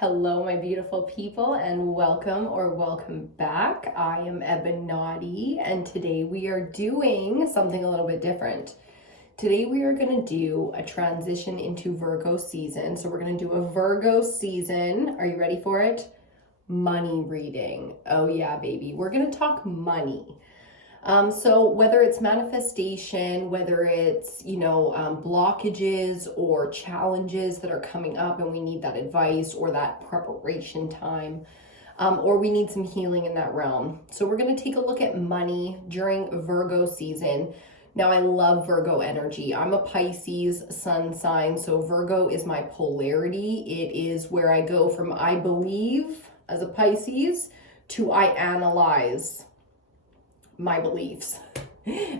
Hello, my beautiful people, and welcome back. I am EBINOTTI, and today we are doing something a little bit different. Today we are going to do a transition into Virgo season. So we're going to do a Virgo season. Are you ready for it? Money reading. Oh yeah, baby. We're going to talk money. So whether it's manifestation, whether it's, blockages or challenges that are coming up and we need that advice or that preparation time, or we need some healing in that realm. So we're going to take a look at money during Virgo season. Now, I love Virgo energy. I'm a Pisces sun sign, so Virgo is my polarity. It is where I go from I believe as a Pisces to I analyze my beliefs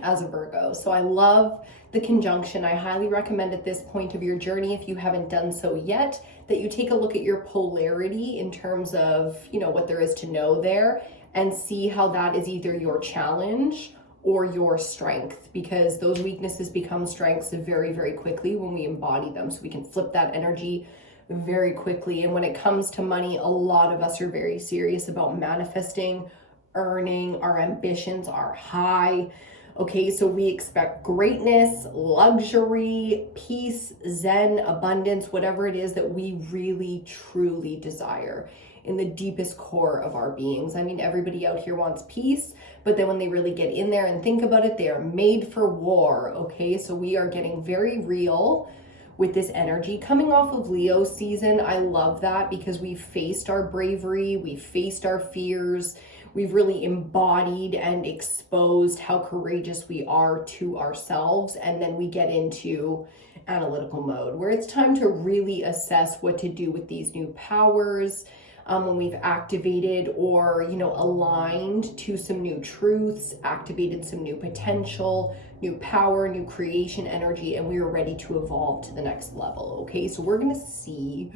as a Virgo. So I love the conjunction. I highly recommend at this point of your journey, if you haven't done so yet, that you take a look at your polarity in terms of, what there is to know there and see how that is either your challenge or your strength, because those weaknesses become strengths very, very quickly when we embody them. So we can flip that energy very quickly. And when it comes to money, a lot of us are very serious about manifesting, earning. Our ambitions are high. Okay, so we expect greatness, luxury, peace, zen, abundance, whatever it is that we really, truly desire in the deepest core of our beings. I mean, everybody out here wants peace, but then when they really get in there and think about it, they are made for war. Okay, so we are getting very real with this energy coming off of Leo season. I love that because we've faced our bravery, we've faced our fears, we've really embodied and exposed how courageous we are to ourselves. And then we get into analytical mode where it's time to really assess what to do with these new powers when we've activated or, aligned to some new truths, activated some new potential, new power, new creation energy, and we are ready to evolve to the next level. Okay, so we're going to see,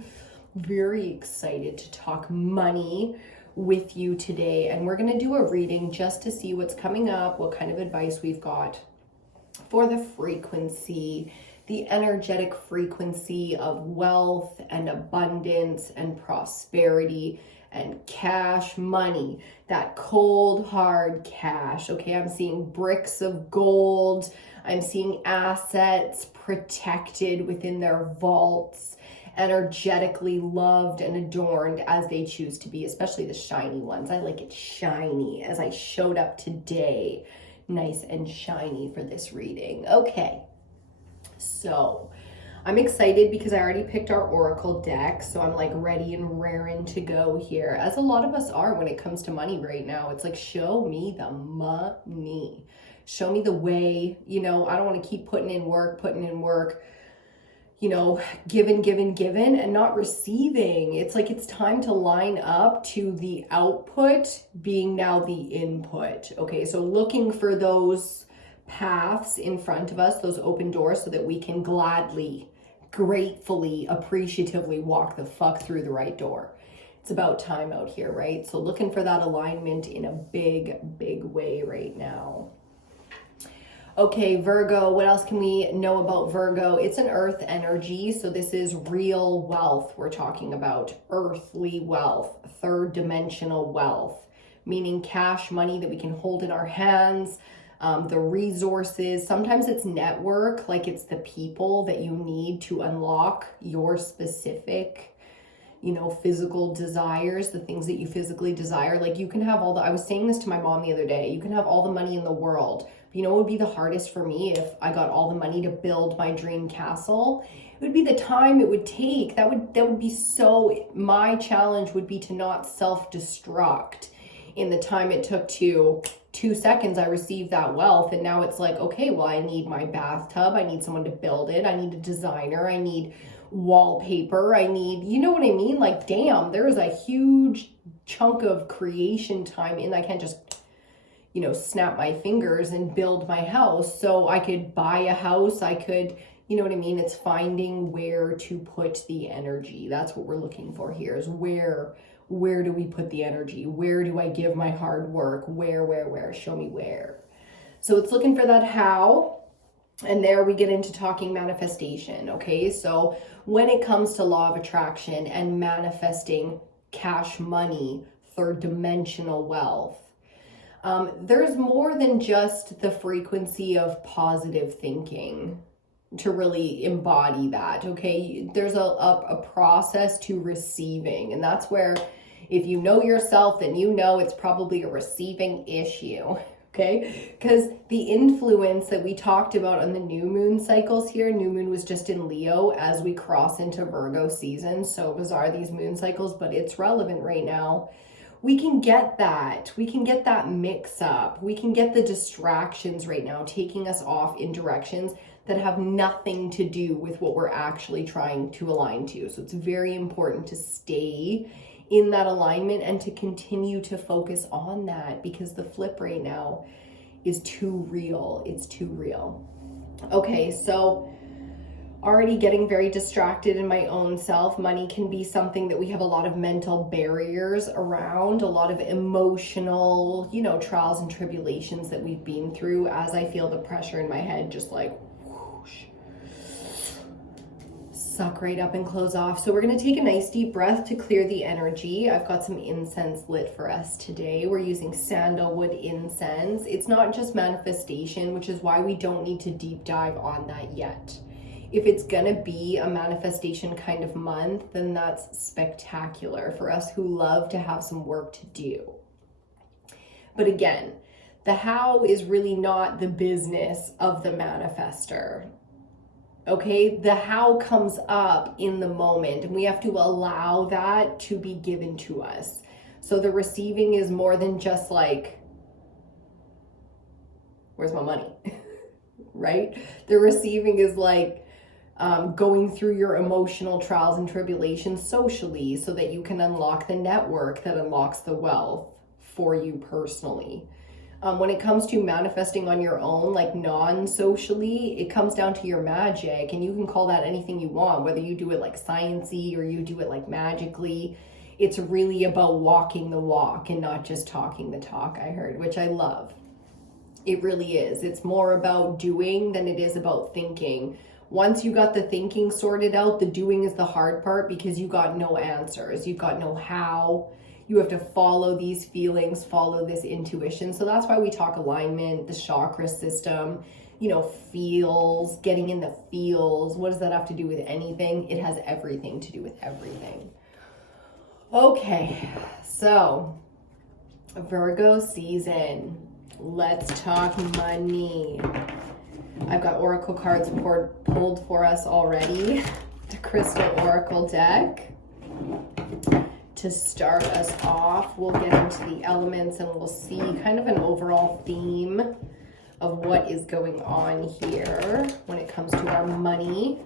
very excited to talk money with you today, and we're going to do a reading just to see what's coming up, what kind of advice we've got for the frequency, the energetic frequency of wealth and abundance and prosperity and cash, money, that cold hard cash. Okay, I'm seeing bricks of gold, I'm seeing assets protected within their vaults, energetically loved and adorned as they choose to be, especially the shiny ones. I like it shiny as I showed up today, nice and shiny for this reading. Okay, so I'm excited because I already picked our oracle deck, so I'm like ready and raring to go here, as a lot of us are when it comes to money right now. It's like, show me the money, show me the way. I don't want to keep putting in work, given and not receiving. It's like it's time to line up to the output being now the input. Okay, so looking for those paths in front of us, those open doors, so that we can gladly, gratefully, appreciatively walk the fuck through the right door. It's about time out here, right? So looking for that alignment in a big, big way right now. Okay, Virgo, what else can we know about Virgo? It's an earth energy, so this is real wealth we're talking about, earthly wealth, third dimensional wealth, meaning cash, money that we can hold in our hands, the resources. Sometimes it's network, like it's the people that you need to unlock your specific, physical desires, the things that you physically desire. Like you can have I was saying this to my mom the other day, you can have all the money in the world. But what would be the hardest for me if I got all the money to build my dream castle? It would be the time it would take. That would be my challenge would be to not self-destruct in the time it took to 2 seconds I received that wealth. And now it's like, okay, well, I need my bathtub. I need someone to build it. I need a designer. I need wallpaper. I need, you know what I mean? Like, damn, there's a huge chunk of creation time in. I can't just, snap my fingers and build my house. So I could buy a house. I could, you know what I mean? It's finding where to put the energy. That's what we're looking for here, is where do we put the energy? Where do I give my hard work? Where? Show me where. So it's looking for that how. And there we get into talking manifestation. Okay, so when it comes to law of attraction and manifesting cash money, third dimensional wealth. There's more than just the frequency of positive thinking to really embody that, okay? There's a process to receiving, and that's where, if you know yourself, then you know it's probably a receiving issue, okay? Because the influence that we talked about on the new moon cycles here, new moon was just in Leo as we cross into Virgo season. So bizarre, these moon cycles, but it's relevant right now. We can get that. We can get that mix up. We can get the distractions right now taking us off in directions that have nothing to do with what we're actually trying to align to. So it's very important to stay in that alignment and to continue to focus on that, because the flip right now is too real. It's too real. Okay, so already getting very distracted in my own self. Money can be something that we have a lot of mental barriers around, a lot of emotional, trials and tribulations that we've been through, as I feel the pressure in my head just like whoosh, suck right up and close off. So we're going to take a nice deep breath to clear the energy. I've got some incense lit for us today. We're using sandalwood incense. It's not just manifestation, which is why we don't need to deep dive on that yet. If it's gonna be a manifestation kind of month, then that's spectacular for us who love to have some work to do. But again, the how is really not the business of the manifester. Okay, the how comes up in the moment, and we have to allow that to be given to us. So the receiving is more than just like, where's my money? Right? The receiving is like, going through your emotional trials and tribulations socially so that you can unlock the network that unlocks the wealth for you personally. When it comes to manifesting on your own, like non-socially, it comes down to your magic, and you can call that anything you want, whether you do it like science-y or you do it like magically. It's really about walking the walk and not just talking the talk, I heard, which I love. It really is. It's more about doing than it is about thinking. Once you got the thinking sorted out, the doing is the hard part, because you got no answers. You've got no how. You have to follow these feelings, follow this intuition. So that's why we talk alignment, the chakra system, feels, getting in the feels. What does that have to do with anything? It has everything to do with everything. Okay, so Virgo season. Let's talk money. I've got oracle cards pulled for us already. The crystal oracle deck. To start us off, we'll get into the elements and we'll see kind of an overall theme of what is going on here when it comes to our money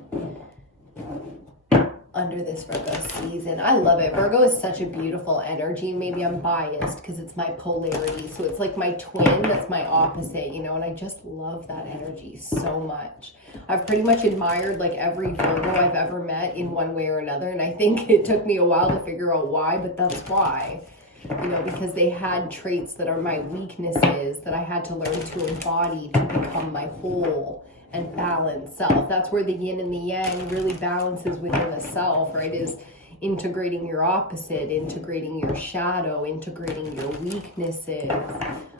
under this Virgo season. I love it. Virgo is such a beautiful energy. Maybe I'm biased because it's my polarity. So it's like my twin that's my opposite, and I just love that energy so much. I've pretty much admired like every Virgo I've ever met in one way or another. And I think it took me a while to figure out why, but that's why. Because they had traits that are my weaknesses that I had to learn to embody to become my whole and balanced self. That's where the yin and the yang really balances within the self, right? Is integrating your opposite, integrating your shadow, integrating your weaknesses,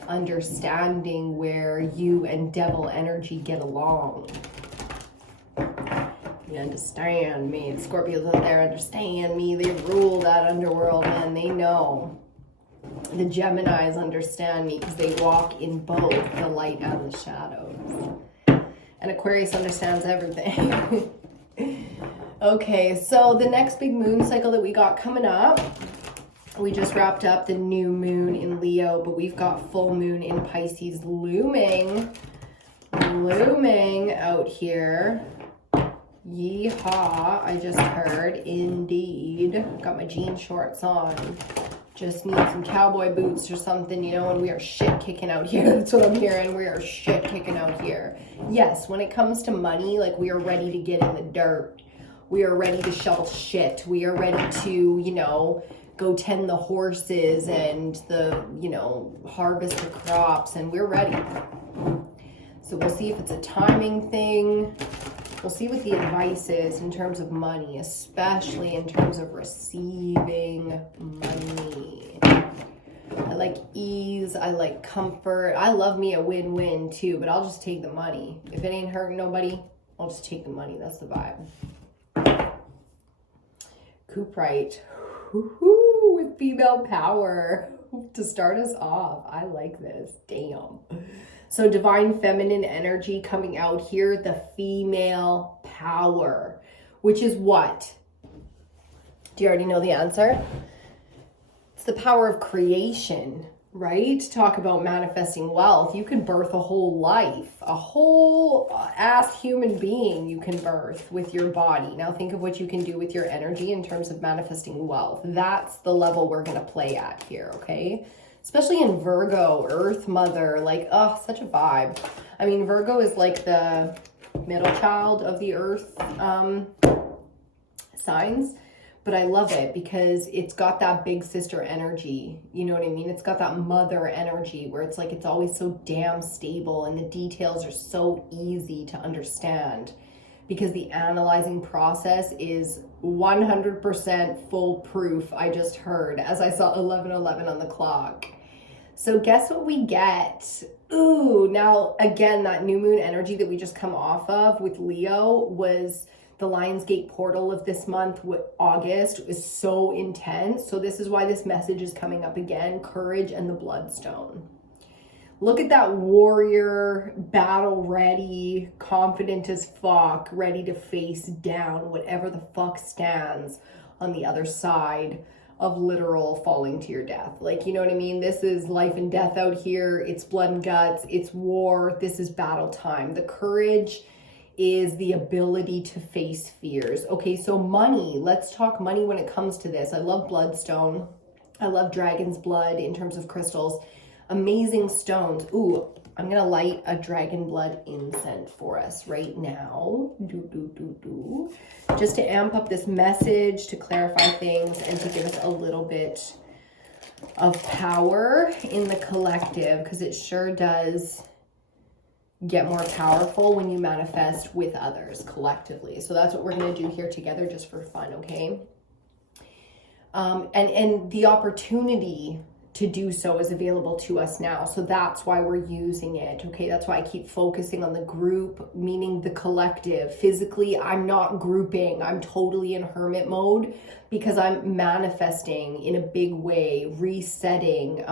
understanding where you and devil energy get along. You understand me. The Scorpios out there understand me. They rule that underworld, man. They know. The Geminis understand me because they walk in both the light and the shadows. And Aquarius understands everything. Okay, so the next big moon cycle that we got coming up, we just wrapped up the new moon in Leo, but we've got full moon in Pisces looming out here. Yeehaw, I just heard. Indeed. Got my jean shorts on. Just need some cowboy boots or something, and we are shit kicking out here. That's what I'm hearing. We are shit kicking out here. Yes, when it comes to money, like, we are ready to get in the dirt. We are ready to shovel shit. We are ready to, go tend the horses and harvest the crops, and we're ready. So we'll see if it's a timing thing. We'll see what the advice is in terms of money, especially in terms of receiving money. I like ease, I like comfort. I love me a win-win too, but I'll just take the money. If it ain't hurting nobody, I'll just take the money. That's the vibe. Cuprite. Woo-hoo, with female power to start us off. I like this. Damn. So divine feminine energy coming out here, the female power, which is what? Do you already know the answer? It's the power of creation, right? Talk about manifesting wealth. You can birth a whole life, a whole ass human being you can birth with your body. Now think of what you can do with your energy in terms of manifesting wealth. That's the level we're going to play at here, okay? Especially in Virgo, Earth Mother, like, oh, such a vibe. I mean, Virgo is like the middle child of the Earth signs. But I love it because it's got that big sister energy. You know what I mean? It's got that mother energy where it's like it's always so damn stable and the details are so easy to understand because the analyzing process is 100% foolproof. I just heard as I saw 11:11 on the clock. So guess what we get? Ooh, now again, that new moon energy that we just come off of with Leo was the Lionsgate portal of this month, August, is so intense. So this is why this message is coming up again, courage and the bloodstone. Look at that warrior, battle ready, confident as fuck, ready to face down whatever the fuck stands on the other side of literal falling to your death. Like, you know what I mean? This is life and death out here. It's blood and guts. It's war. This is battle time. The courage is the ability to face fears. Okay, so money. Let's talk money when it comes to this. I love bloodstone. I love dragon's blood in terms of crystals. Amazing stones. Ooh, I'm gonna light a dragon blood incense for us right now. Just to amp up this message, to clarify things, and to give us a little bit of power in the collective, because it sure does get more powerful when you manifest with others collectively. So that's what we're going to do here together just for fun, okay? And the opportunity to do so is available to us now. So that's why we're using it, okay? That's why I keep focusing on the group, meaning the collective. Physically, I'm not grouping. I'm totally in hermit mode because I'm manifesting in a big way, resetting,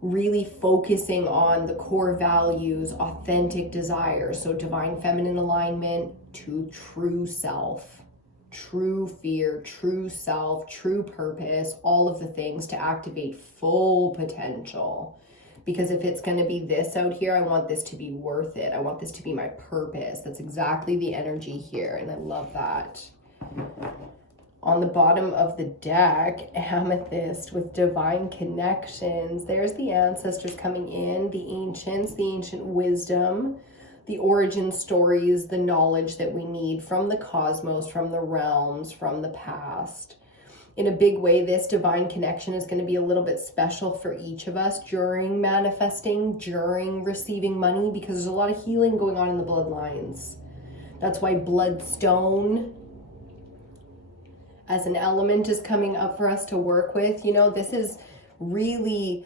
really focusing on the core values, authentic desire. So divine feminine alignment to true self, true fear, true self, true purpose, all of the things to activate full potential. Because if it's going to be this out here, I want this to be worth it. I want this to be my purpose. That's exactly the energy here. And I love that. On the bottom of the deck, amethyst with divine connections. There's the ancestors coming in, the ancients, the ancient wisdom, the origin stories, the knowledge that we need from the cosmos, from the realms, from the past. In a big way, this divine connection is going to be a little bit special for each of us during manifesting, during receiving money, because there's a lot of healing going on in the bloodlines. That's why bloodstone as an element is coming up for us to work with. You know, this is really,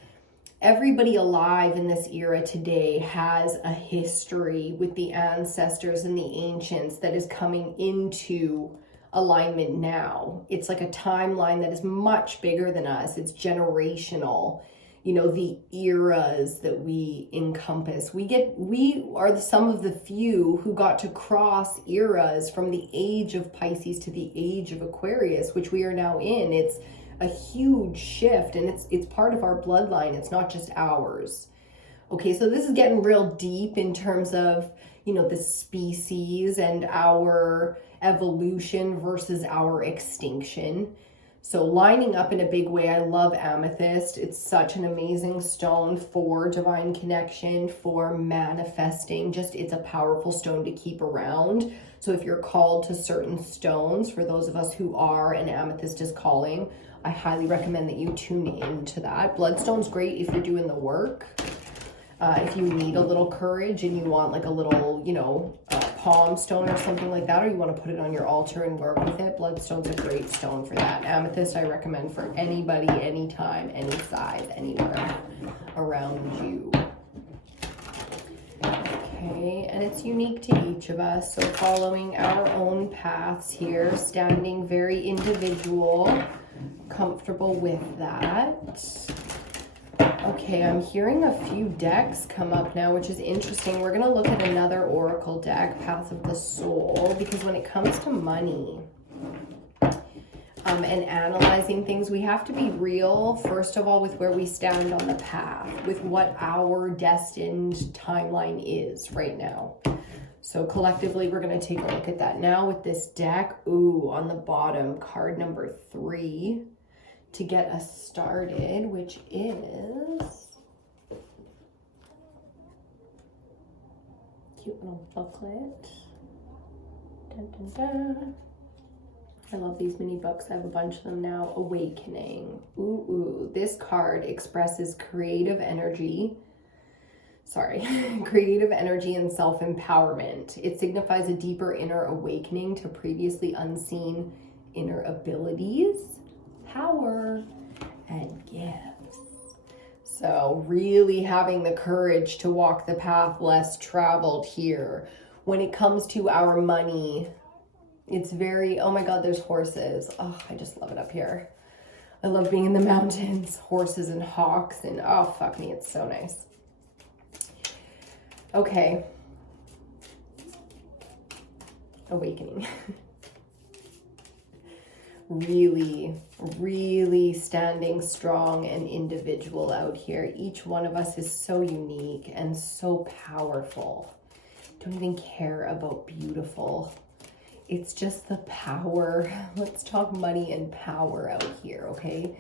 everybody alive in this era today has a history with the ancestors and the ancients that is coming into alignment now. It's like a timeline that is much bigger than us. It's generational. You know, the eras that we encompass. We are some of the few who got to cross eras from the age of Pisces to the age of Aquarius, which we are now in. It's a huge shift, and it's part of our bloodline. It's not just ours. Okay, so this is getting real deep in terms of, you know, the species and our evolution versus our extinction. So lining up in a big way, I love amethyst. It's such an amazing stone for divine connection, for manifesting. Just, it's a powerful stone to keep around. So if you're called to certain stones, for those of us who are, and amethyst is calling, I highly recommend that you tune into that. Bloodstone's great if you're doing the work. If you need a little courage and you want like a little, you know, palm stone or something like that, or you want to put it on your altar and work with it, bloodstone's a great stone for that. Amethyst I recommend for anybody, anytime, any size, anywhere around you. Okay, and it's unique to each of us, so following our own paths here, standing very individual, comfortable with that. Okay, I'm hearing a few decks come up now, which is interesting. We're going to look at another oracle deck, Path of the Soul, because when it comes to money and analyzing things, we have to be real, first of all, with where we stand on the path, with what our destined timeline is right now. So collectively, we're going to take a look at that now with this deck. Ooh, on the bottom, card number 3. To get us started, which is cute little booklet. Dun, dun, dun. I love these mini books. I have a bunch of them now. Awakening. Ooh, this card expresses creative energy. Creative energy and self-empowerment. It signifies a deeper inner awakening to previously unseen inner abilities, power, and gifts. So really having the courage to walk the path less traveled here. When it comes to our money, it's very, oh my God, there's horses. Oh, I just love it up here. I love being in the mountains, horses and hawks, and oh, fuck me, it's so nice. Okay. Awakening. Really standing strong and individual out here. Each one of us is so unique and so powerful. Don't even care about beautiful. It's just the power. Let's talk money and power out here, okay?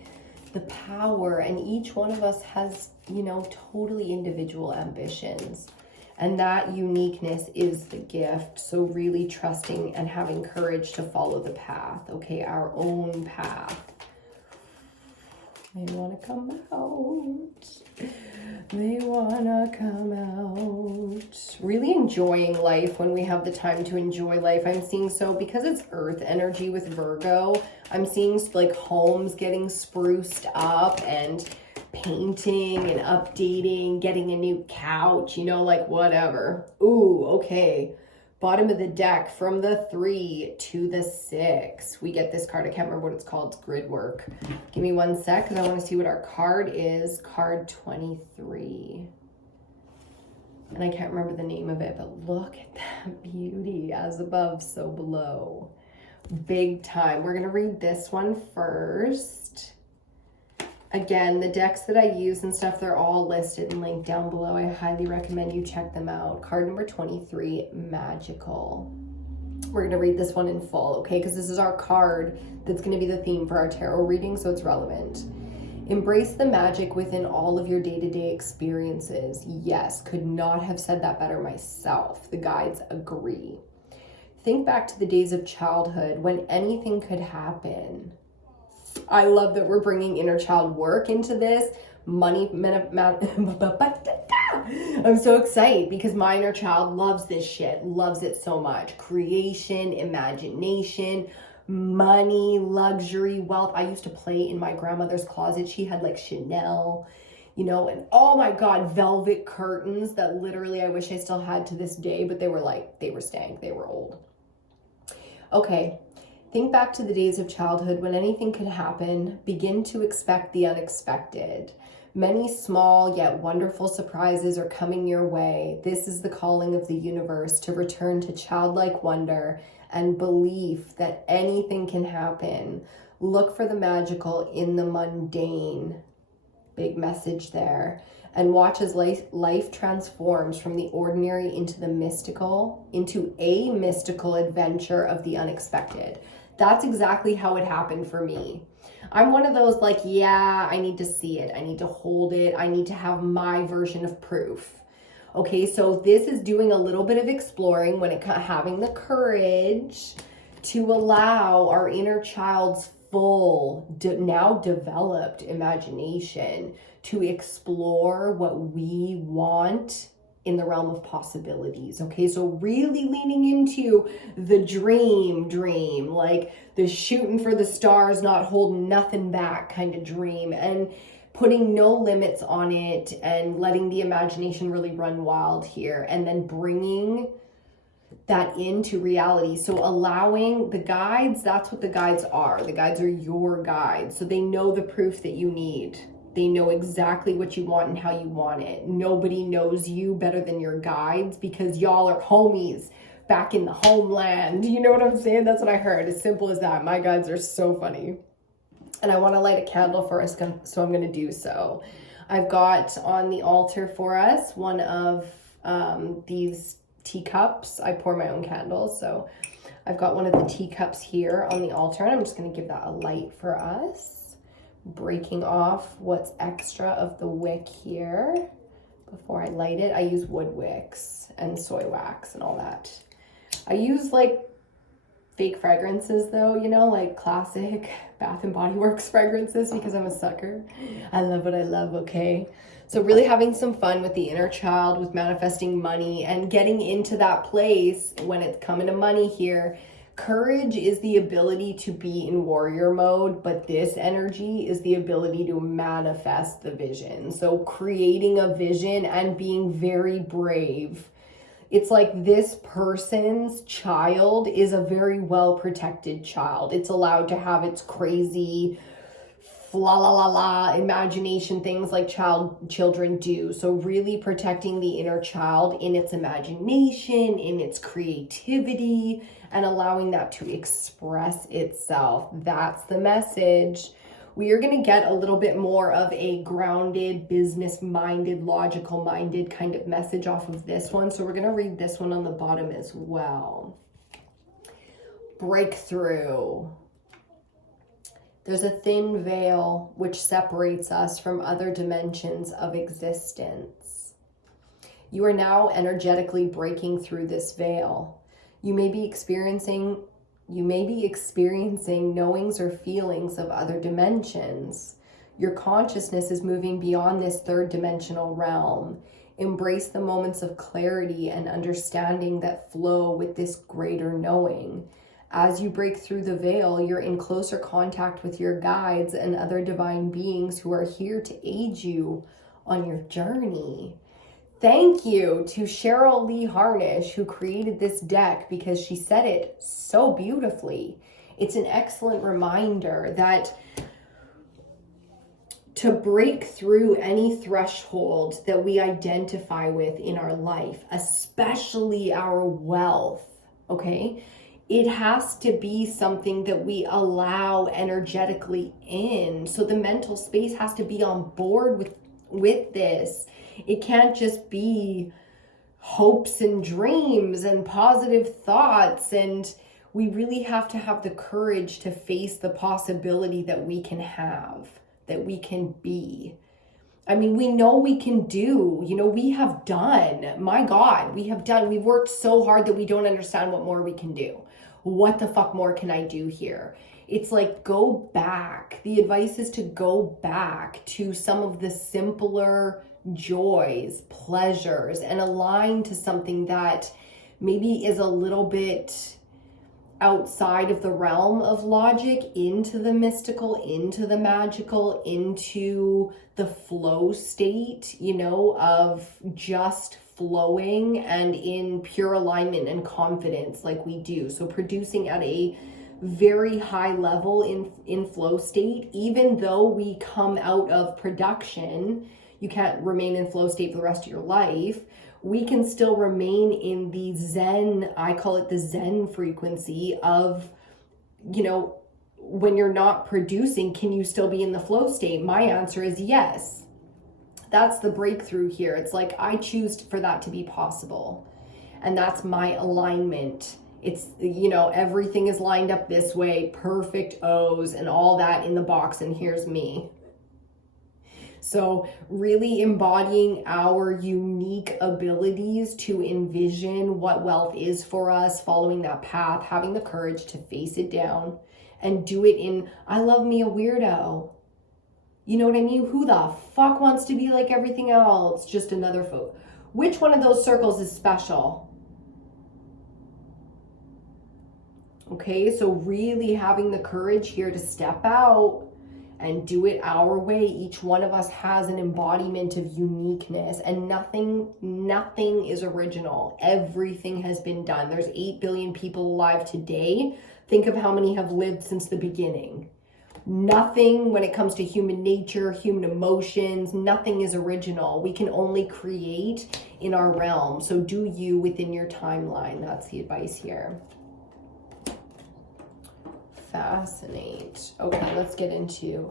The power, and each one of us has, you know, totally individual ambitions. And that uniqueness is the gift. So really trusting and having courage to follow the path, okay? Our own path. They want to come out. They want to come out. Really enjoying life when we have the time to enjoy life. I'm seeing, so because it's earth energy with Virgo, I'm seeing like homes getting spruced up and painting and updating, getting a new couch, you know, like whatever. Ooh, okay. Bottom of the deck, from the 3 to the 6. We get this card. I can't remember what it's called. It's grid work. Give me 1 sec because I want to see what our card is. Card 23. And I can't remember the name of it, but look at that beauty. As above, so below. Big time. We're going to read this one first. Again, the decks that I use and stuff, they're all listed and linked down below. I highly recommend you check them out. Card number 23, Magical. We're going to read this one in full, okay? Because this is our card that's going to be the theme for our tarot reading, so it's relevant. Embrace the magic within all of your day-to-day experiences. Yes, could not have said that better myself. The guides agree. Think back to the days of childhood when anything could happen. I love that we're bringing inner child work into this. Money, I'm so excited because my inner child loves this shit, loves it so much. Creation, imagination, money, luxury, wealth. I used to play in my grandmother's closet. She had like Chanel, you know, and oh my God, velvet curtains that literally I wish I still had to this day, but they were stank, they were old. Okay. Think back to the days of childhood when anything could happen. Begin to expect the unexpected. Many small yet wonderful surprises are coming your way. This is the calling of the universe to return to childlike wonder and belief that anything can happen. Look for the magical in the mundane. Big message there. And watch as life transforms from the ordinary into the mystical, into a mystical adventure of the unexpected. That's exactly how it happened for me. I'm one of those like, yeah, I need to see it. I need to hold it. I need to have my version of proof. Okay, so this is doing a little bit of exploring when it having the courage to allow our inner child's full, now developed imagination to explore what we want in the realm of possibilities. Okay, so really leaning into the dream, like the shooting for the stars, not holding nothing back kind of dream, and putting no limits on it and letting the imagination really run wild here, and then bringing that into reality. So allowing the guides, that's what the guides are. The guides are your guides. So they know the proof that you need. They know exactly what you want and how you want it. Nobody knows you better than your guides, because y'all are homies back in the homeland. You know what I'm saying? That's what I heard. As simple as that. My guides are so funny. And I want to light a candle for us, so I'm going to do so. I've got on the altar for us one of these teacups. I pour my own candles, so I've got one of the teacups here on the altar, and I'm just going to give that a light for us, breaking off what's extra of the wick here. Before I light it, I use wood wicks and soy wax and all that. I use like fake fragrances though, you know, like classic Bath and Body Works fragrances, because I'm a sucker. I love what I love, okay? So really having some fun with the inner child, with manifesting money and getting into that place when it's coming to money here. Courage is the ability to be in warrior mode, but this energy is the ability to manifest the vision. So creating a vision and being very brave. It's like this person's child is a very well protected child. It's allowed to have its crazy la la la la imagination, things like children do. So really protecting the inner child in its imagination, in its creativity, and allowing that to express itself. That's the message. We are going to get a little bit more of a grounded, business-minded, logical-minded kind of message off of this one. So we're going to read this one on the bottom as well. Breakthrough. There's a thin veil which separates us from other dimensions of existence. You are now energetically breaking through this veil. You may be experiencing knowings or feelings of other dimensions. Your consciousness is moving beyond this third dimensional realm. Embrace the moments of clarity and understanding that flow with this greater knowing. As you break through the veil, you're in closer contact with your guides and other divine beings who are here to aid you on your journey. Thank you to Cheryl Lee Harnish, who created this deck, because she said it so beautifully. It's an excellent reminder that to break through any threshold that we identify with in our life, especially our wealth, okay? It has to be something that we allow energetically in. So the mental space has to be on board with this. It can't just be hopes and dreams and positive thoughts. And we really have to have the courage to face the possibility that we can have, that we can be. I mean, we know we can do, you know, we have done, my God, we have done, we've worked so hard that we don't understand what more we can do. What the fuck more can I do here? It's like, go back. The advice is to go back to some of the simpler joys, pleasures, and align to something that maybe is a little bit outside of the realm of logic, into the mystical, into the magical, into the flow state, you know, of just flowing and in pure alignment and confidence like we do. So producing at a very high level in flow state, even though we come out of production, you can't remain in flow state for the rest of your life. We can still remain in the Zen, I call it the Zen frequency of, you know, when you're not producing, can you still be in the flow state? My answer is yes. That's the breakthrough here. It's like, I choose for that to be possible. And that's my alignment. It's, you know, everything is lined up this way, perfect O's and all that in the box, and here's me. So really embodying our unique abilities to envision what wealth is for us, following that path, having the courage to face it down and do it in, I love me a weirdo. You know what I mean? Who the fuck wants to be like everything else? Just another folk. Which one of those circles is special? Okay, so really having the courage here to step out and do it our way. Each one of us has an embodiment of uniqueness, and nothing is original. Everything has been done. There's 8 billion people alive today. Think of how many have lived since the beginning. Nothing, when it comes to human nature, human emotions, nothing is original. We can only create in our realm. So do you within your timeline. That's the advice here. Fascinate. Okay, let's get into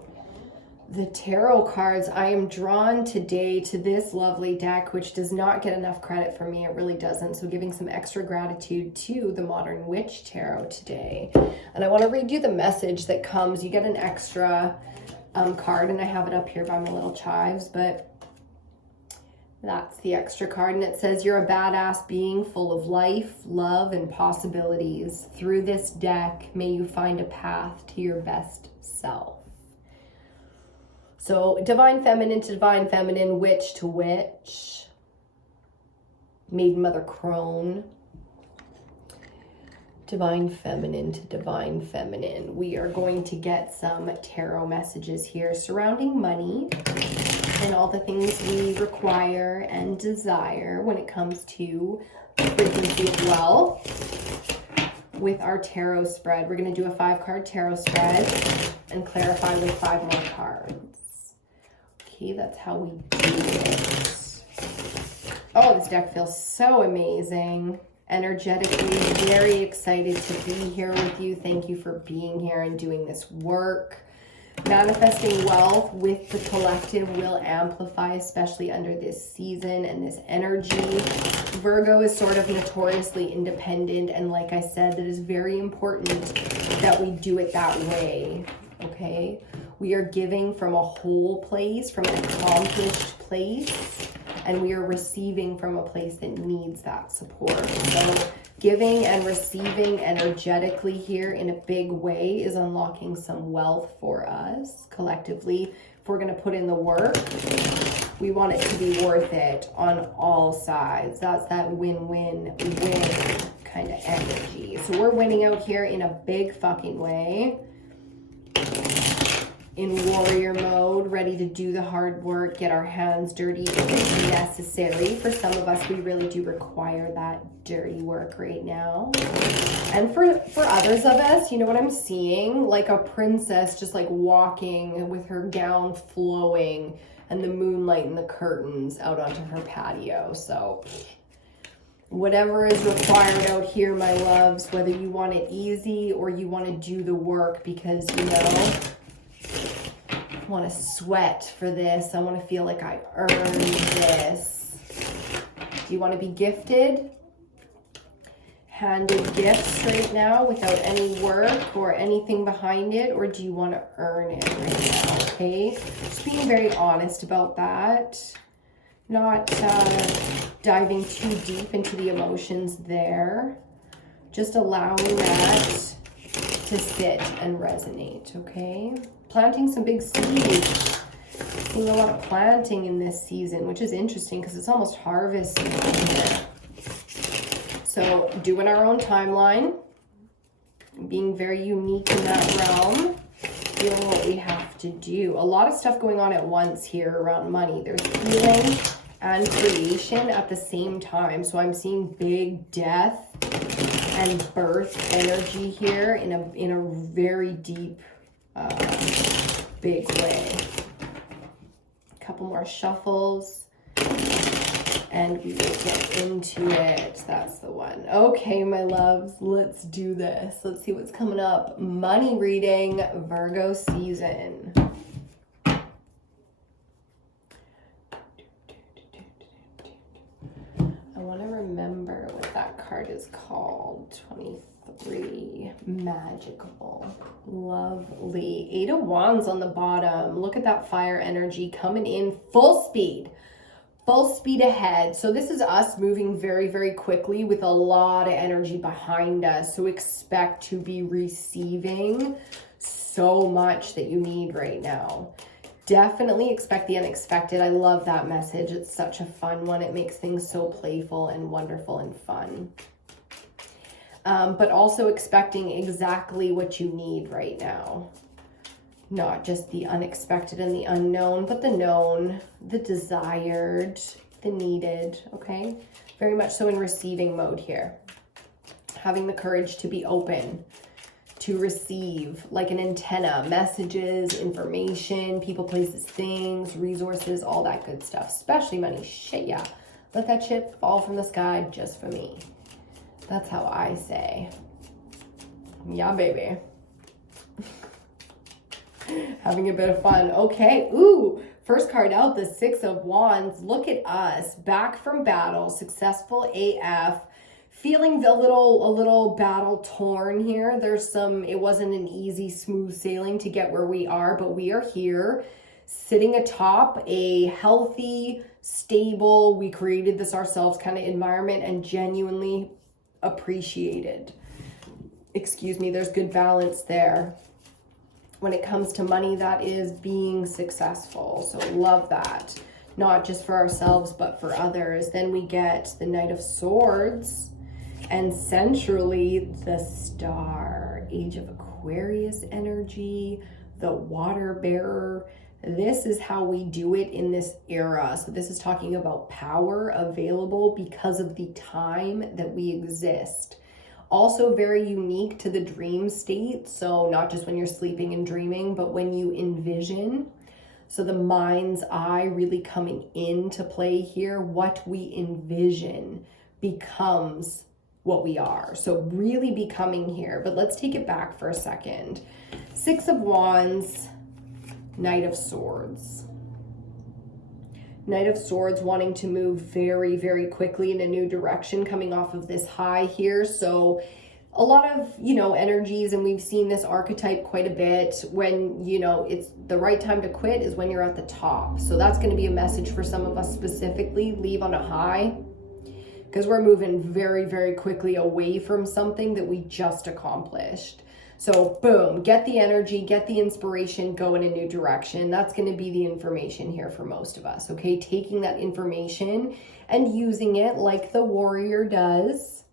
the tarot cards. I am drawn today to this lovely deck, which does not get enough credit from me. It really doesn't. So giving some extra gratitude to the Modern Witch Tarot today. And I want to read you the message that comes. You get an extra card, and I have it up here by my little chives, but that's the extra card, and it says, you're a badass being full of life, love, and possibilities. Through this deck, may you find a path to your best self. So divine feminine to divine feminine, witch to witch, maiden mother crone, divine feminine to divine feminine. We are going to get some tarot messages here surrounding money and all the things we require and desire when it comes to the frequency of wealth. With our tarot spread, we're going to do a 5-card tarot spread and clarify with 5 more cards. Okay, that's how we do it. Oh, this deck feels so amazing. Energetically, very excited to be here with you. Thank you for being here and doing this work. Manifesting wealth with the collective will amplify, especially under this season and this energy. Virgo is sort of notoriously independent, and like I said, that is very important that we do it that way, okay? We are giving from a whole place, from an accomplished place, and we are receiving from a place that needs that support. So giving and receiving energetically here in a big way is unlocking some wealth for us collectively. If we're going to put in the work, we want it to be worth it on all sides. That's that win-win-win kind of energy. So we're winning out here in a big fucking way. In warrior mode, ready to do the hard work, get our hands dirty if it's necessary. For some of us, we really do require that dirty work right now. And for others of us, you know what I'm seeing? Like a princess just like walking with her gown flowing and the moonlight and the curtains out onto her patio. So whatever is required out here, my loves, whether you want it easy or you want to do the work because, you know, I want to sweat for this. I want to feel like I earned this. Do you want to be gifted? Handed gifts right now without any work or anything behind it? Or do you want to earn it right now? Okay. Just being very honest about that. Not diving too deep into the emotions there. Just allowing that to sit and resonate, okay? Planting some big seeds. Seeing a lot of planting in this season, which is interesting because it's almost harvest time here. So doing our own timeline, being very unique in that realm, doing what we have to do. A lot of stuff going on at once here around money. There's healing and creation at the same time. So I'm seeing big death and birth energy here in a very deep, big way. A couple more shuffles and we will get into it. That's the one. Okay, my loves, let's do this. Let's see what's coming up. Money reading, Virgo season. I want to remember what that card is called. 23. Magical. Lovely. 8 of Wands on the bottom. Look at that fire energy coming in full speed. Full speed ahead. So this is us moving very, very quickly with a lot of energy behind us. So expect to be receiving so much that you need right now. Definitely expect the unexpected. I love that message. It's such a fun one. It makes things so playful and wonderful and fun. But also expecting exactly what you need right now. Not just the unexpected and the unknown, but the known, the desired, the needed, okay? Very much so in receiving mode here. Having the courage to be open, to receive, like an antenna, messages, information, people, places, things, resources, all that good stuff, especially money. Shit, yeah. Let that shit fall from the sky just for me. That's how I say. Yeah, baby. Having a bit of fun. Okay. Ooh, first card out, the Six of Wands. Look at us, back from battle, successful AF, feeling a little battle torn here. It wasn't an easy, smooth sailing to get where we are, but we are here, sitting atop a healthy, stable, we created this ourselves kind of environment, and genuinely appreciated. Excuse me, there's good balance there. When it comes to money, that is being successful. So love that. Not just for ourselves, but for others. Then we get the Knight of Swords, and centrally the Star, Age of Aquarius energy, the water bearer. This is how we do it in this era. So this is talking about power available because of the time that we exist. Also very unique to the dream state. So not just when you're sleeping and dreaming, but when you envision. So the mind's eye really coming into play here. What we envision becomes what we are. So really becoming here. But let's take it back for a second. Six of Wands, Knight of Swords. Knight of Swords wanting to move very, very quickly in a new direction, coming off of this high here. So a lot of, energies, and we've seen this archetype quite a bit. When, it's the right time to quit is when you're at the top. So that's going to be a message for some of us specifically. Leave on a high, because we're moving very, very quickly away from something that we just accomplished. So boom, get the energy, get the inspiration, go in a new direction. That's going to be the information here for most of us, okay? Taking that information and using it like the warrior does.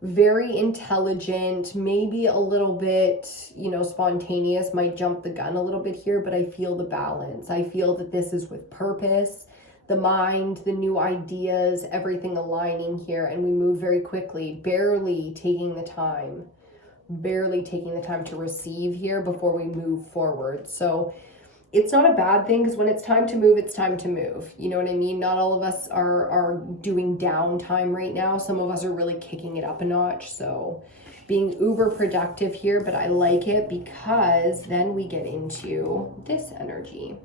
Very intelligent, maybe a little bit, spontaneous, might jump the gun a little bit here, but I feel the balance. I feel that this is with purpose, the mind, the new ideas, everything aligning here, and we move very quickly, barely taking the time to receive here before we move forward. So it's not a bad thing, because when it's time to move, it's time to move. You know what I mean? Not all of us are doing downtime right now. Some of us are really kicking it up a notch. So being uber productive here, but I like it because then we get into this energy.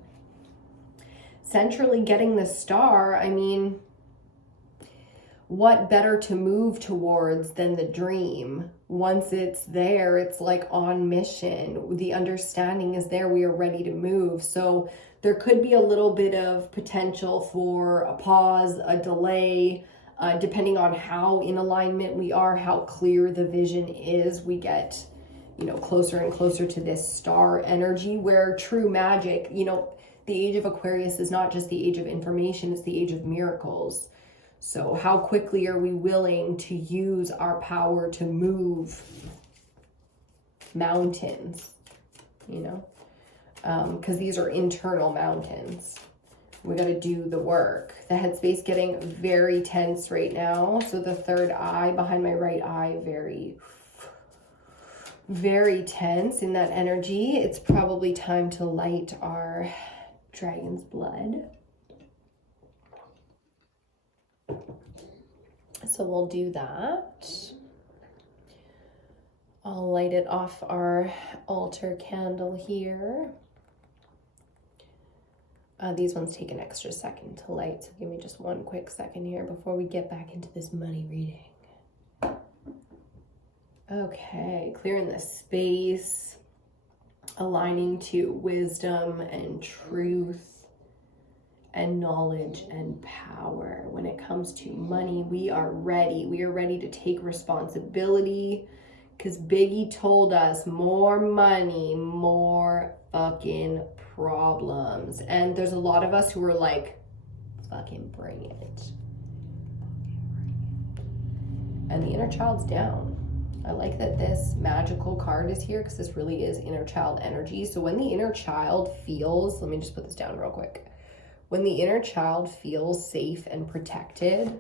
Centrally getting the Star, I mean, what better to move towards than the dream? Once it's there, it's like on mission. The understanding is there. We are ready to move. So there could be a little bit of potential for a pause, a delay, depending on how in alignment we are, how clear the vision is. We get, closer and closer to this Star energy, where true magic, the Age of Aquarius is not just the age of information, it's the age of miracles. So how quickly are we willing to use our power to move mountains, because these are internal mountains. We got to do the work. The headspace getting very tense right now. So the third eye behind my right eye, very, very tense in that energy. It's probably time to light our dragon's blood. So we'll do that. I'll light it off our altar candle here. These ones take an extra second to light, so give me just one quick second here before we get back into this money reading. Okay, clearing the space, aligning to wisdom and truth, and knowledge and power. When it comes to money, we are ready. We are ready to take responsibility because Biggie told us more money, more fucking problems. And there's a lot of us who are like, fucking bring it. And the inner child's down. I like that this magical card is here because this really is inner child energy. So when the inner child feels, let me just put this down real quick. When the inner child feels safe and protected,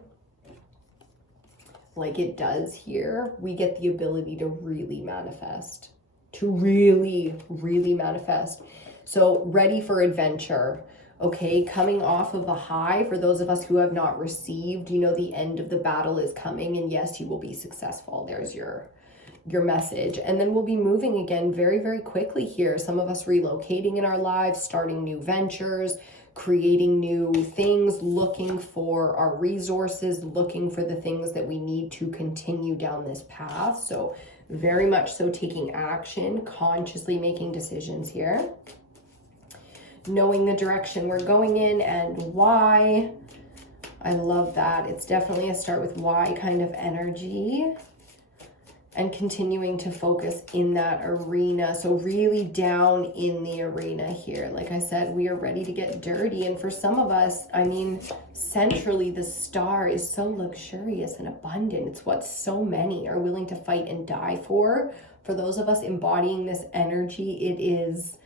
like it does here, we get the ability to really manifest, to really, really manifest. So ready for adventure. Okay, coming off of a high, for those of us who have not received, you know, the end of the battle is coming, and yes, you will be successful. There's your message. And then we'll be moving again very, very quickly here. Some of us relocating in our lives, starting new ventures, creating new things, looking for our resources, looking for the things that we need to continue down this path. So very much so taking action, consciously making decisions here. Knowing the direction we're going in and why. I love that. It's definitely a start with why kind of energy. And continuing to focus in that arena. So really down in the arena here. Like I said, we are ready to get dirty. And for some of us, I mean, centrally, the star is so luxurious and abundant. It's what so many are willing to fight and die for. For those of us embodying this energy, it is,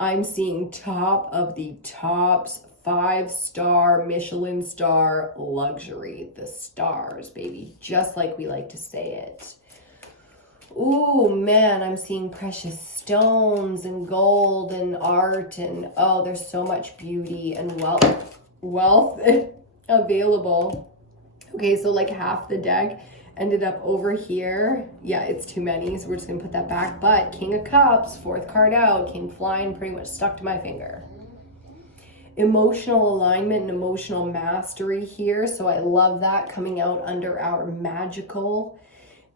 I'm seeing top of the tops, 5-star, Michelin star luxury. The stars, baby, just like we like to say it. Ooh, man, I'm seeing precious stones and gold and art and, oh, there's so much beauty and wealth available. Okay, so like half the deck ended up over here. Yeah, it's too many, so we're just gonna put that back. But King of Cups, 4th card out, came flying, pretty much stuck to my finger. Emotional alignment and emotional mastery here. So I love that coming out under our magical.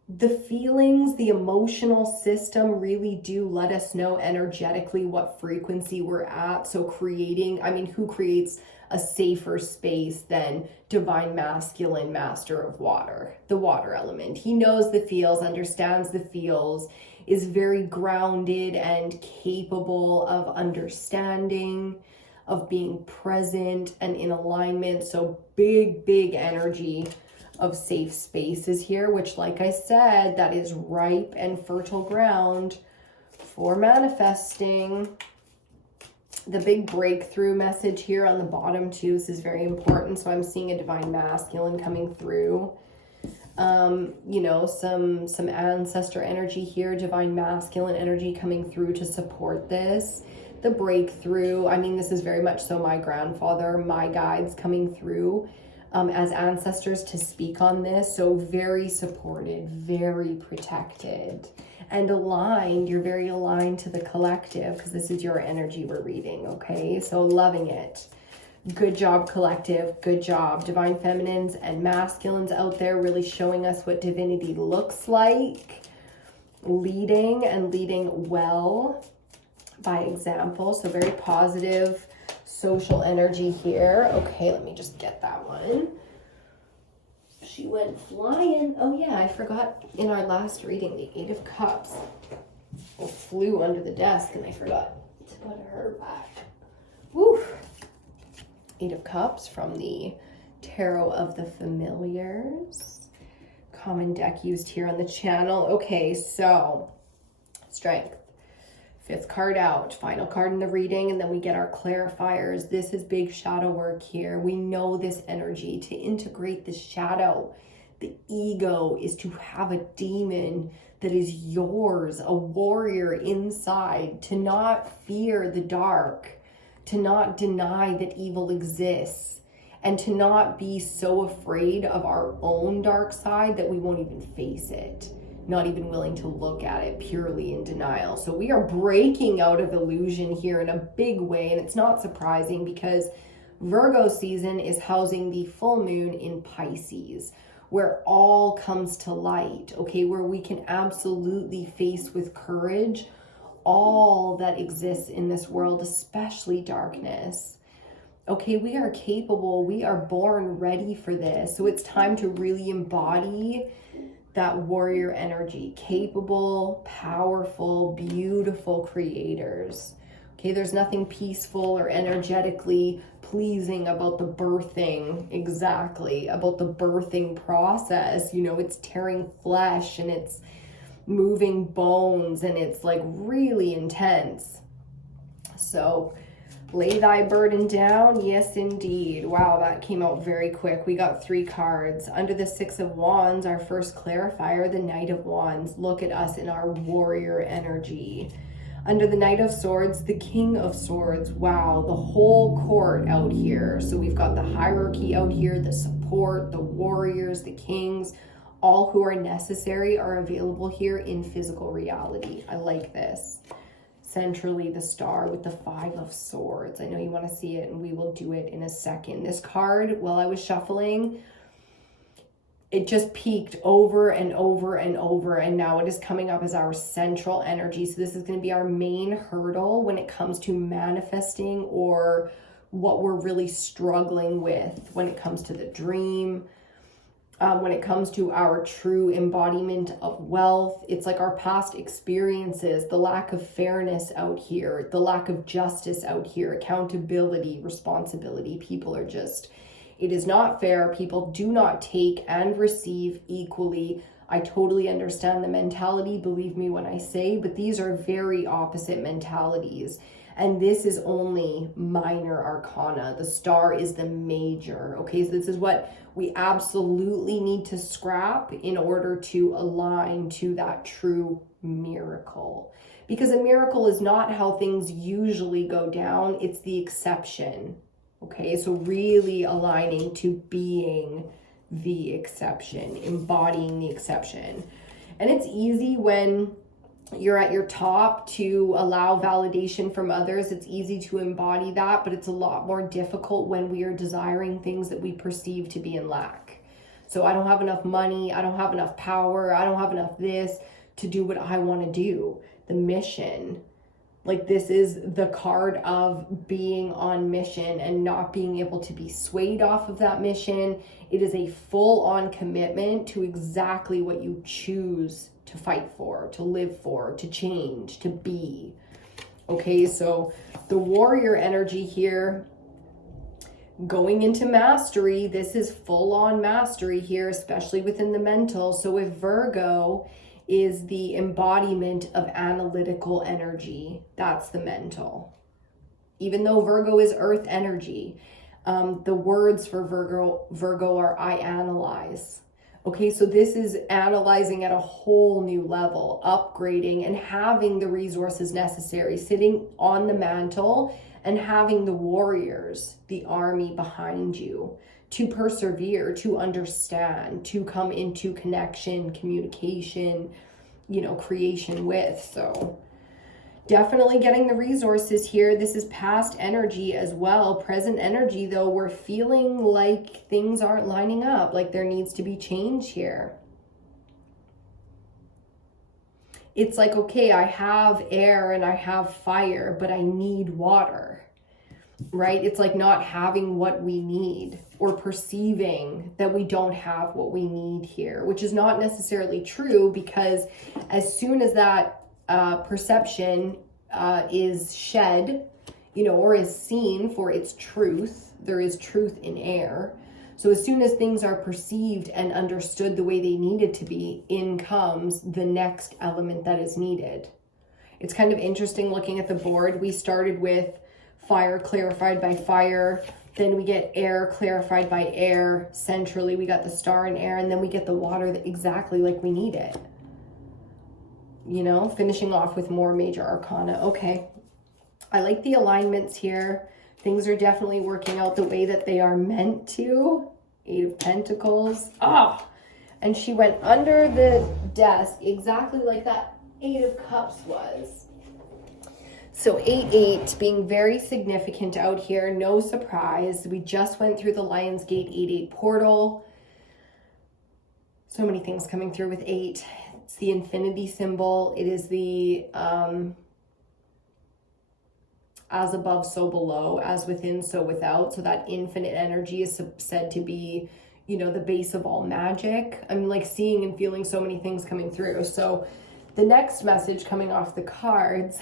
The feelings, the emotional system really do let us know energetically what frequency we're at. So creating, I mean, who creates a safer space than divine masculine, master of water, the water element? He knows the feels, understands the feels, is very grounded and capable of understanding, of being present and in alignment. So big, big energy of safe spaces here, which, like I said, that is ripe and fertile ground for manifesting. The big breakthrough message here on the bottom too, this is very important. So I'm seeing a divine masculine coming through. You know, some ancestor energy here, divine masculine energy coming through to support this. The breakthrough, I mean, this is very much so my grandfather, my guides coming through as ancestors to speak on this. So very supported, very protected and aligned. You're very aligned to the collective because this is your energy we're reading, okay? So loving it. Good job, collective. Good job. Divine feminines and masculines out there really showing us what divinity looks like. Leading and leading well by example. So very positive social energy here. Okay, let me just get that one. She went flying. Oh yeah, I forgot in our last reading, the 8 of Cups flew under the desk and I forgot to put her back. Woo! 8 of Cups from the Tarot of the Familiars. Common deck used here on the channel. Okay, so Strength. 5th card out, final card in the reading, and then we get our clarifiers. This is big shadow work here. We know this energy to integrate the shadow. The ego is to have a demon that is yours, a warrior inside, to not fear the dark, to not deny that evil exists, and to not be so afraid of our own dark side that we won't even face it. Not even willing to look at it, purely in denial. So we are breaking out of illusion here in a big way, and it's not surprising because Virgo season is housing the full moon in Pisces, where all comes to light, okay, where we can absolutely face with courage all that exists in this world, especially darkness. Okay, we are capable. We are born ready for this. So it's time to really embody that warrior energy. Capable, powerful, beautiful creators. Okay, there's nothing peaceful or energetically pleasing about the birthing, exactly, about the birthing process. You know, it's tearing flesh and it's moving bones and it's like really intense. So lay thy burden down. Yes, indeed. Wow, that came out very quick. We got 3 cards. Under the 6 of Wands, our first clarifier, the Knight of Wands. Look at us in our warrior energy. Under the Knight of Swords, the King of Swords. Wow, the whole court out here. So we've got the hierarchy out here, the support, the warriors, the kings. All who are necessary are available here in physical reality. I like this. Centrally, the star with the 5 of Swords. I know you want to see it, and we will do it in a second. This card, while I was shuffling, it just peaked over and over and over, and now it is coming up as our central energy. So this is going to be our main hurdle when it comes to manifesting, or what we're really struggling with when it comes to the dream, when it comes to our true embodiment of wealth. It's like our past experiences, the lack of fairness out here, the lack of justice out here, accountability, responsibility. People are just, it is not fair. People do not take and receive equally. I totally understand the mentality, believe me when I say, but these are very opposite mentalities. And this is only minor arcana. The star is the major. Okay, so this is what we absolutely need to scrap in order to align to that true miracle. Because a miracle is not how things usually go down, it's the exception. Okay, so really aligning to being the exception, embodying the exception. And it's easy when you're at your top to allow validation from others. It's easy to embody that, but it's a lot more difficult when we are desiring things that we perceive to be in lack. So I don't have enough money, I don't have enough power, I don't have enough this to do what I want to do. The mission, like this is the card of being on mission and not being able to be swayed off of that mission. It is a full-on commitment to exactly what you choose to fight for, to live for, to change, to be. Okay, so the warrior energy here, going into mastery, this is full-on mastery here, especially within the mental. So if Virgo is the embodiment of analytical energy, that's the mental. Even though Virgo is earth energy, the words for Virgo are I analyze. Okay, so this is analyzing at a whole new level, upgrading and having the resources necessary, sitting on the mantle and having the warriors, the army behind you to persevere, to understand, to come into connection, communication, creation with. So definitely getting the resources here. This is past energy as well. Present energy, though, we're feeling like things aren't lining up, like there needs to be change here. It's like, okay, I have air and I have fire, but I need water, right? It's like not having what we need or perceiving that we don't have what we need here, which is not necessarily true, because as soon as that perception is shed, or is seen for its truth, there is truth in air. So as soon as things are perceived and understood the way they needed to be, in comes the next element that is needed. It's kind of interesting looking at the board. We started with fire clarified by fire, then we get air clarified by air. Centrally, we got the star in air, and then we get the water exactly like we need it. Finishing off with more major arcana. Okay, I like the alignments here. Things are definitely working out the way that they are meant to. 8 of Pentacles. And she went under the desk exactly like that 8 of Cups was. So 8-8 being very significant out here. No surprise. We just went through the Lion's Gate 8-8 portal. So many things coming through with 8. It's the infinity symbol. It is the as above, so below, as within, so without. So that infinite energy is said to be, you know, the base of all magic. I'm like seeing and feeling so many things coming through. So the next message coming off the cards,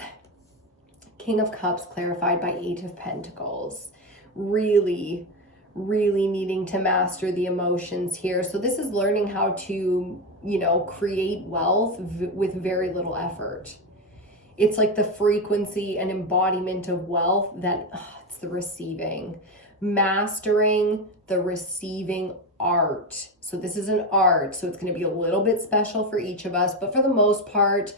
King of Cups clarified by 8 of Pentacles. Really needing to master the emotions here. So this is learning how to, you know, create wealth with very little effort. It's like the frequency and embodiment of wealth that it's the receiving, mastering the receiving art. So this is an art, so it's going to be a little bit special for each of us, but for the most part,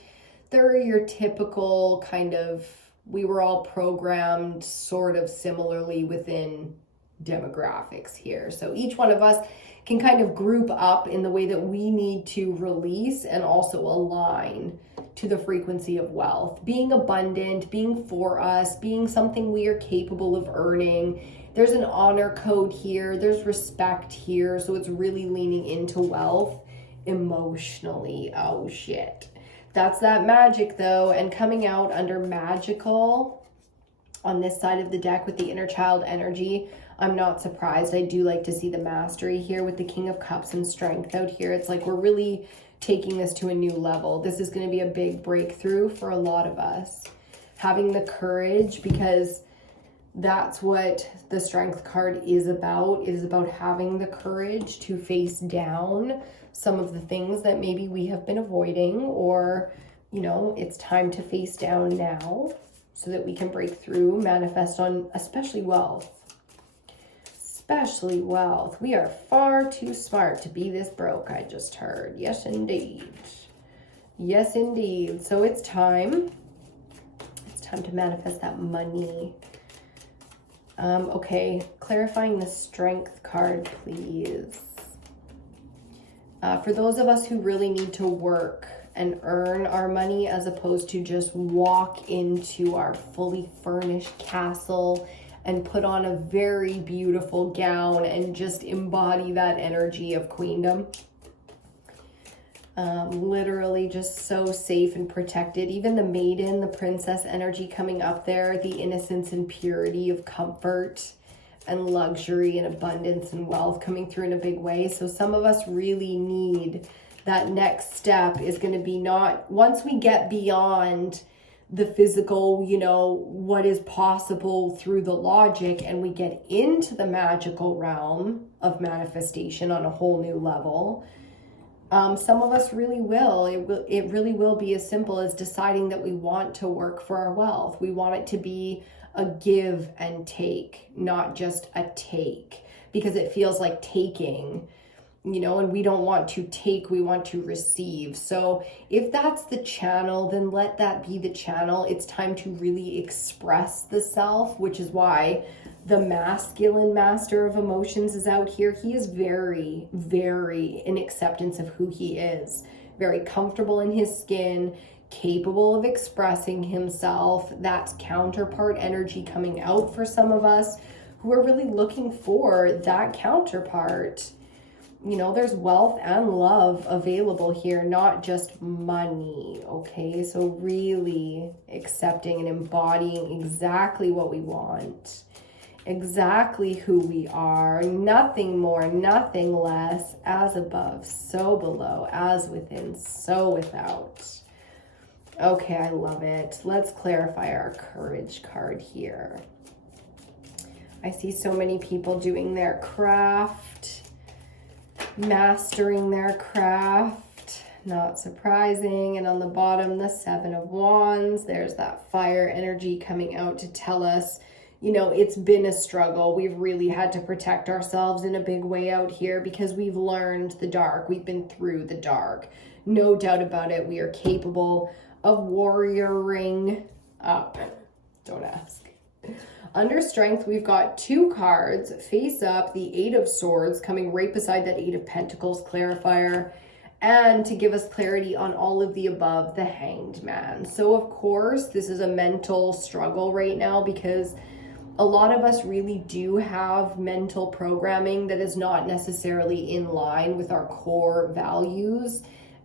they're your typical kind of, we were all programmed sort of similarly within demographics here. So each one of us can kind of group up in the way that we need to release and also align to the frequency of wealth, being abundant, being for us, being something we are capable of earning. There's an honor code here, there's respect here, so it's really leaning into wealth emotionally. Oh shit. That's that magic though, and coming out under magical on this side of the deck with the inner child energy, I'm not surprised. I do like to see the mastery here with the King of Cups and strength out here. It's like we're really taking this to a new level. This is going to be a big breakthrough for a lot of us. Having the courage, because that's what the strength card is about. It is about having the courage to face down some of the things that maybe we have been avoiding, or, you know, it's time to face down now so that we can break through, manifest on especially wealth. Especially wealth. We are far too smart to be this broke, I just heard. Yes, indeed. Yes, indeed. So it's time. It's time to manifest that money. Okay, clarifying the strength card, please. For those of us who really need to work and earn our money as opposed to just walk into our fully furnished castle and put on a very beautiful gown and just embody that energy of queendom. Literally just so safe and protected. Even the maiden, the princess energy coming up there, the innocence and purity of comfort and luxury and abundance and wealth coming through in a big way. So some of us really need that next step is going to be not, once we get beyond the physical, you know, what is possible through the logic, and we get into the magical realm of manifestation on a whole new level. Some of us really will. It really will be as simple as deciding that we want to work for our wealth. We want it to be a give and take, not just a take, because it feels like taking, you know, and we don't want to take, we want to receive. So if that's the channel, then let that be the channel. It's time to really express the self, which is why the masculine master of emotions is out here. He is very, very in acceptance of who he is, very comfortable in his skin, capable of expressing himself. That's counterpart energy coming out for some of us who are really looking for that counterpart. You know, there's wealth and love available here, not just money, okay? So really accepting and embodying exactly what we want, exactly who we are, nothing more, nothing less, as above, so below, as within, so without. Okay, I love it. Let's clarify our courage card here. I see so many people doing their craft, mastering their craft, not surprising. And on the bottom, the 7 of Wands, there's that fire energy coming out to tell us, you know, it's been a struggle. We've really had to protect ourselves in a big way out here because we've learned the dark. We've been through the dark. No doubt about it. We are capable of warrioring up. Don't ask. Under strength, we've got 2 cards face up, the 8 of Swords coming right beside that 8 of Pentacles clarifier, and to give us clarity on all of the above, the Hanged Man. So of course, this is a mental struggle right now because a lot of us really do have mental programming that is not necessarily in line with our core values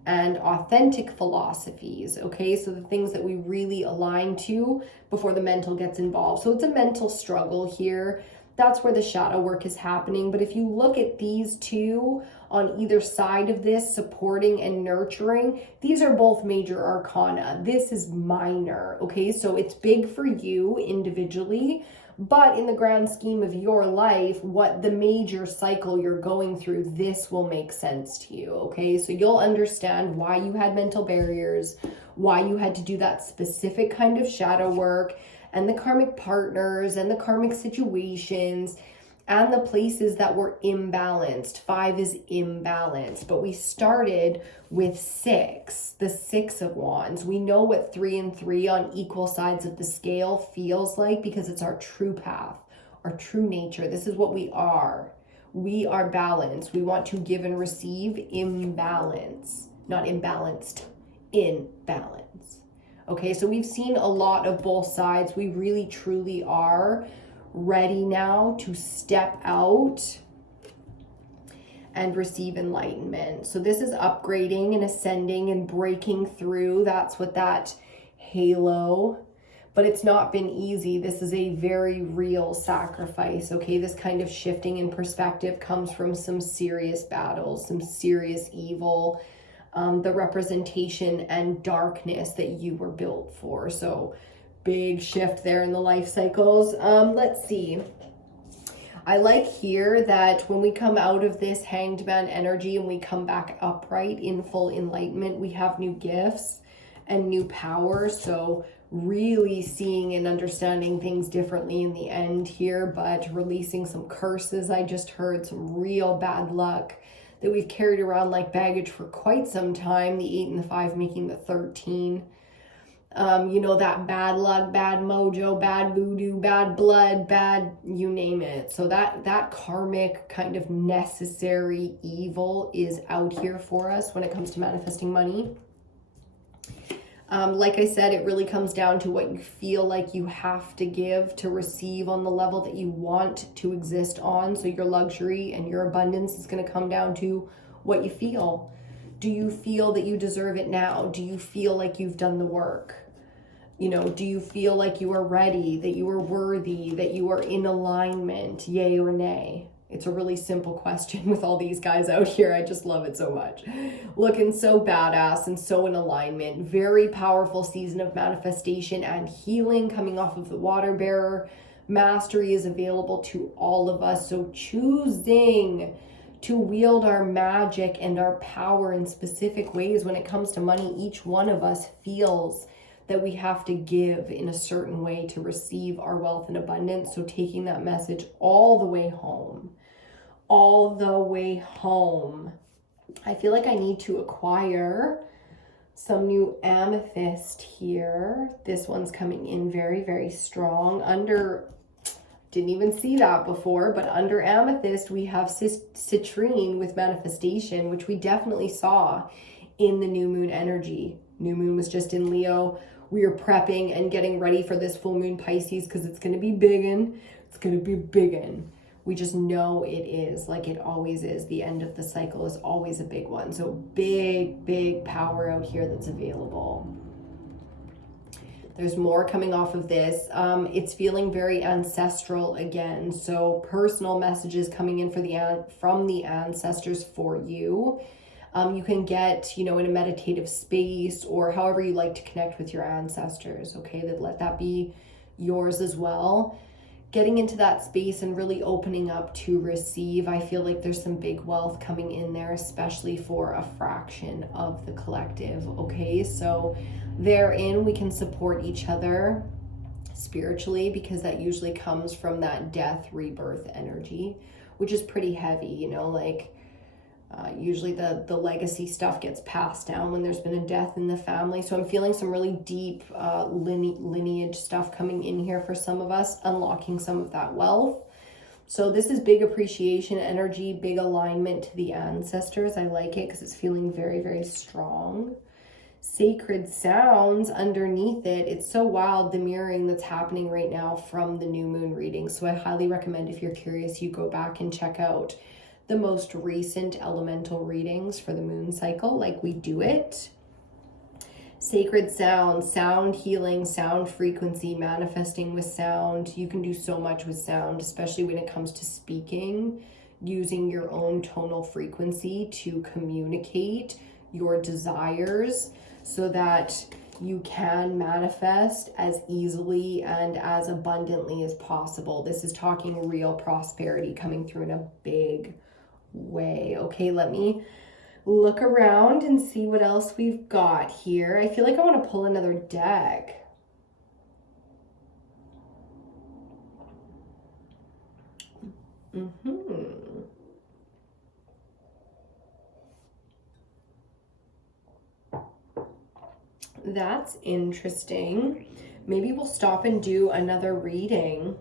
and authentic philosophies, okay? So the things that we really align to before the mental gets involved. So it's a mental struggle here. That's where the shadow work is happening. But if you look at these two on either side of this, supporting and nurturing, these are both major arcana. This is minor, okay? So it's big for you individually, but in the grand scheme of your life, what the major cycle you're going through, this will make sense to you, okay? So you'll understand why you had mental barriers, why you had to do that specific kind of shadow work, and the karmic partners and the karmic situations and the places that were imbalanced. 5 is imbalanced, but we started with 6, the 6 of Wands. We know what 3 and 3 on equal sides of the scale feels like because it's our true path, our true nature. This is what we are. We are balanced. We want to give and receive in balance, not imbalanced, in balance. Okay, so we've seen a lot of both sides. We really, truly are ready now to step out and receive enlightenment. So this is upgrading and ascending and breaking through. That's what that halo, but it's not been easy. This is a very real sacrifice, okay? This kind of shifting in perspective comes from some serious battles, some serious evil, the representation and darkness that you were built for. So big shift there in the life cycles. Let's see. I like here that when we come out of this hanged man energy and we come back upright in full enlightenment, we have new gifts and new power. So really seeing and understanding things differently in the end here, but releasing some curses. I just heard some real bad luck that we've carried around like baggage for quite some time. The 8 and the 5 making the 13. You know, that bad luck, bad mojo, bad voodoo, bad blood, bad, you name it. So that karmic kind of necessary evil is out here for us when it comes to manifesting money. Like I said, it really comes down to what you feel like you have to give to receive on the level that you want to exist on. So your luxury and your abundance is going to come down to what you feel. Do you feel that you deserve it now? Do you feel like you've done the work? You know, do you feel like you are ready, that you are worthy, that you are in alignment, yay or nay? It's a really simple question with all these guys out here. I just love it so much. Looking so badass and so in alignment. Very powerful season of manifestation and healing coming off of the water bearer. Mastery is available to all of us. So choosing to wield our magic and our power in specific ways when it comes to money, each one of us feels that we have to give in a certain way to receive our wealth and abundance. So taking that message all the way home, all the way home. I feel like I need to acquire some new amethyst here. This one's coming in very, very strong. Didn't even see that before, but under amethyst, we have citrine with manifestation, which we definitely saw in the new moon energy. New moon was just in Leo. We are prepping and getting ready for this full moon Pisces because it's going to be biggin'. It's going to be biggin'. We just know it is, like it always is. The end of the cycle is always a big one. So big, big power out here that's available. There's more coming off of this. It's feeling very ancestral again. So personal messages coming in from the ancestors for you. You can get, you know, in a meditative space or however you like to connect with your ancestors, okay? Let that be yours as well. Getting into that space and really opening up to receive. I feel like there's some big wealth coming in there, especially for a fraction of the collective, okay? So therein we can support each other spiritually because that usually comes from that death rebirth energy, which is pretty heavy, you know, like usually the legacy stuff gets passed down when there's been a death in the family. So I'm feeling some really deep lineage stuff coming in here for some of us, unlocking some of that wealth. So this is big appreciation energy, big alignment to the ancestors. I like it because it's feeling very, very strong. Sacred sounds underneath it. It's so wild, the mirroring that's happening right now from the new moon reading. So I highly recommend, if you're curious, you go back and check out the most recent elemental readings for the moon cycle, like we do it. Sacred sound, sound healing, sound frequency, manifesting with sound. You can do so much with sound, especially when it comes to speaking, using your own tonal frequency to communicate your desires so that you can manifest as easily and as abundantly as possible. This is talking real prosperity coming through in a big way. Okay, let me look around and see what else we've got here. I feel like I want to pull another deck. That's interesting. Maybe we'll stop and do another reading.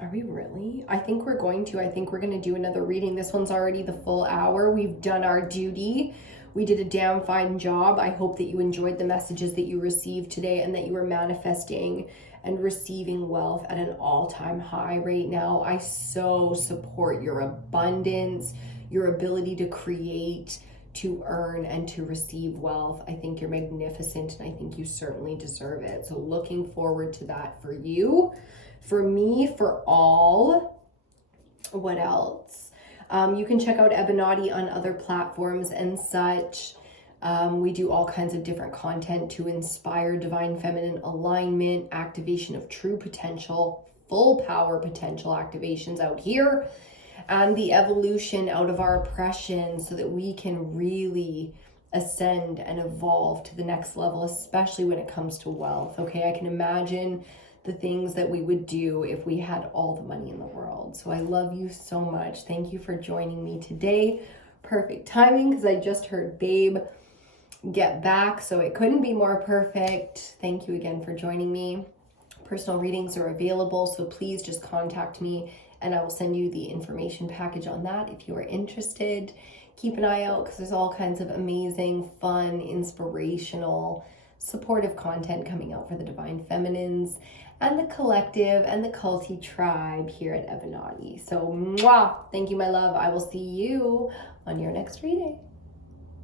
Are we really? I think we're going to. I think we're going to do another reading. This one's already the full hour. We've done our duty. We did a damn fine job. I hope that you enjoyed the messages that you received today and that you were manifesting and receiving wealth at an all-time high right now. I so support your abundance, your ability to create, to earn, and to receive wealth. I think you're magnificent, and I think you certainly deserve it. So looking forward to that for you, for me, for all. What else? You can check out EBINOTTI on other platforms and such. We do all kinds of different content to inspire divine feminine alignment, activation of true potential, full power potential activations out here, and the evolution out of our oppression so that we can really ascend and evolve to the next level, especially when it comes to wealth. Okay, I can imagine the things that we would do if we had all the money in the world. So I love you so much. Thank you for joining me today. Perfect timing because I just heard Babe get back, so it couldn't be more perfect. Thank you again for joining me. Personal readings are available, so please just contact me and I will send you the information package on that if you are interested. Keep an eye out because there's all kinds of amazing, fun, inspirational, supportive content coming out for the Divine Feminines and the collective and the culty tribe here at EBINOTTI. So, mwah! Thank you, my love. I will see you on your next reading.